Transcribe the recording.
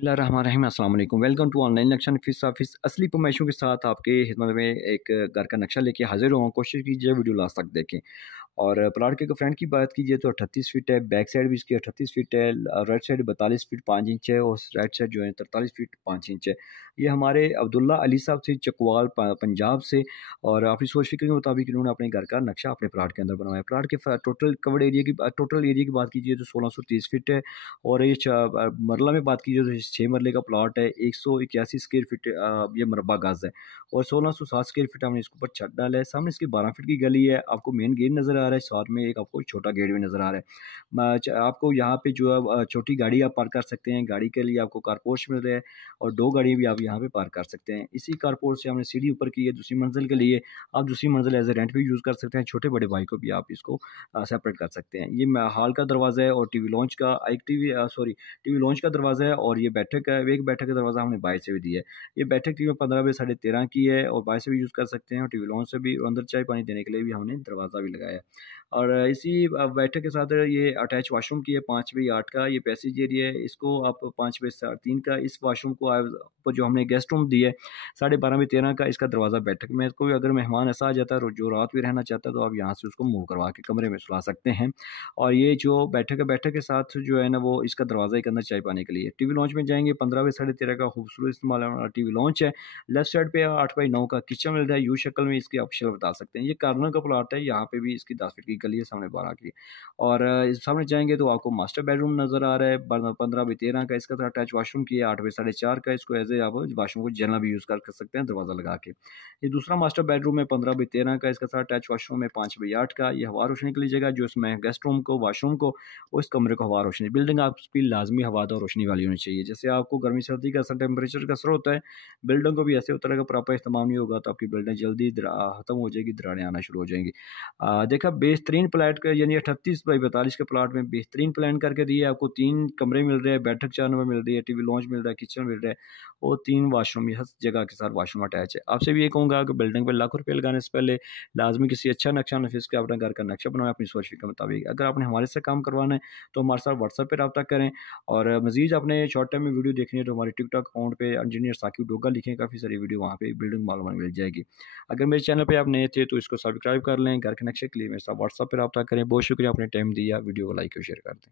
बिस्मिल्लाहिर्रहमानिर्रहीम, अस्सलाम वालेकुम। वेलकम टू ऑनलाइन लक्षण फिस ऑफिस। असली पमाइशों के साथ आपके खिदमत में एक घर का नक्शा लेके हाजिर हुआ हूँ। कोशिश कीजिए वीडियो लास्ट तक देखें। और प्लाट के फ्रंट की बात कीजिए तो 38 फीट है, बैक साइड भी इसकी 38 फीट है, राइट साइड 42 फीट 5 इंच है और राइट साइड जो है 43 फीट 5 इंच है। ये हमारे अब्दुल्ला अली साहब से चकवाल पंजाब से, और अपनी सोच फिक्र के मुताबिक इन्होंने अपने घर का नक्शा अपने प्लाट के अंदर बनाया। प्लाट के टोटल एरिया की बात कीजिए तो 1630 फीट है। और ये मरला में बात कीजिए तो 6 मरले का प्लाट है, 181 स्क्वायर फीट ये मरबा गज है और 1607 स्क्वायर फीट हमने इसके ऊपर छत डाला है। सामने इसकी 12 फीट की गली है, आपको मेन गेट नज़र आ रहा है, साथ में एक आपको छोटा गेट भी नज़र आ रहा है। आपको यहाँ पे जो है छोटी गाड़ी आप पार्क कर सकते हैं, गाड़ी के लिए आपको कारपोर्च मिल रहा है और 2 गाड़ी भी आप यहाँ पे पार्क कर सकते हैं। इसी कारपोर्च से हमने सीढ़ी ऊपर की है दूसरी मंजिल के लिए। आप दूसरी मंजिल एज ए रेंट भी यूज़ कर सकते हैं, छोटे बड़े भाई को भी आप इसको सेपरेट कर सकते हैं। ये हॉल का दरवाज़ा है और टीवी लॉन्च का एक टीवी लॉन्च का दरवाज़ा है। और ये बैठक का एक बैठक का दरवाज़ा हमने बाहर से भी दिया है। ये बैठक टीवी 15 बाई 13.5 की है और बाहर से भी यूज़ कर सकते हैं और टीवी लॉन्च से भी, अंदर चाय पानी देने के लिए भी हमने दरवाज़ा भी लगाया है। और इसी बैठक के साथ ये अटैच वाशरूम की है 5 बाई 8 का। ये पैसेज एरिया है, इसको आप 5 बाई 3 का इस वाशरूम को आप जो हमने गेस्ट रूम दिया है 12.5 बाई 13 का। इसका दरवाज़ा बैठक में, कोई अगर मेहमान ऐसा आ जाता है जो रात भी रहना चाहता है तो आप यहाँ से उसको मूव करवा के कमरे में सुला सकते हैं। और ये जो बैठक के साथ जो है ना वो इसका दरवाज़ा एक अंदर चाय पाने के लिए। टीवी लॉन्च में जाएंगे 15 बाई 13.5 का खूबसूरत इस्तेमाल वाला टीवी लॉन्च है। लेफ्ट साइड पे 8 बाई 9 का किचन मिल रहा है, यू शक्ल में इसकी आप शेल्फ डाल सकते हैं। ये कार्नर का प्लाट है, यहाँ पे भी इसकी 10 फीट की गली है, सामने 12 की। और इस सामने जाएंगे तो आपको मास्टर बेडरूम नज़र आ रहा है 15 बाई 13 का। इसका अटैच वाशरूम की है 8 बाई 4.5 का। इसको एज ए आप वाशरूम को जनरल भी यूज़ कर सकते हैं दरवाज़ा लगा के। ये दूसरा मास्टर बेडरूम है 15 बाई 13 का। इसका साथ अटैच वाशरूम है 5 बाई 8 का। ये हवा रोशनी के लिए जगह जो इसमें गेस्ट रूम को, वाशरूम को और इस कमरे को हवा रोशनी। बिल्डिंग आपकी लाजमी हवादार रोशनी वाली होनी चाहिए। जैसे आपको गर्मी सर्दी का असर टेम्परेचर का असर होता है, बिल्डिंग को भी ऐसे होता रहेगा, प्रॉपर इस्तेमाल नहीं होगा तो आपकी बिल्डिंग जल्दी ख़त्म हो जाएगी, दरारें आना शुरू हो जाएंगी। देखा बेहतरीन प्लाट का यानी 38 बाई 42 के प्लाट में बेहतरीन प्लान करके दिए। आपको 3 कमरे मिल रहे हैं, बैठक 4 नंबर मिल रही है, टीवी लॉन्च मिल रहा है, किचन मिल रहा है और 3 वाशरूम, हर जगह के साथ वाशरूम अटैच है। आपसे भी ये कहूँगा कि बिल्डिंग पर लाखों रुपये लगाने से पहले लाजमी किसी अच्छा नक्शा नफीस के अपने घर का नक्शा बनाएं अपनी सोच के मुताबिक। अगर आपने हमारे से काम करवाना है तो हमारे साथ व्हाट्सएप पर रब्ता करें। और मज़ीद अपने शॉर्ट टाइम में वीडियो देखनी है तो हमारे टिकटॉक अकाउंट पे इंजीनियर साकिब डोगा लिखें, काफ़ी सारी वीडियो वहाँ पे बिल्डिंग मालूमात मिल जाएगी। अगर मेरे चैनल पे आप नए थे तो इसको सब्सक्राइब कर लें। घर के नक्शे के लिए मेरे साथ व्हाट्सएप पर रब्ता करें। बहुत शुक्रिया, अपने टाइम दिया, वीडियो को लाइक और शेयर कर दें।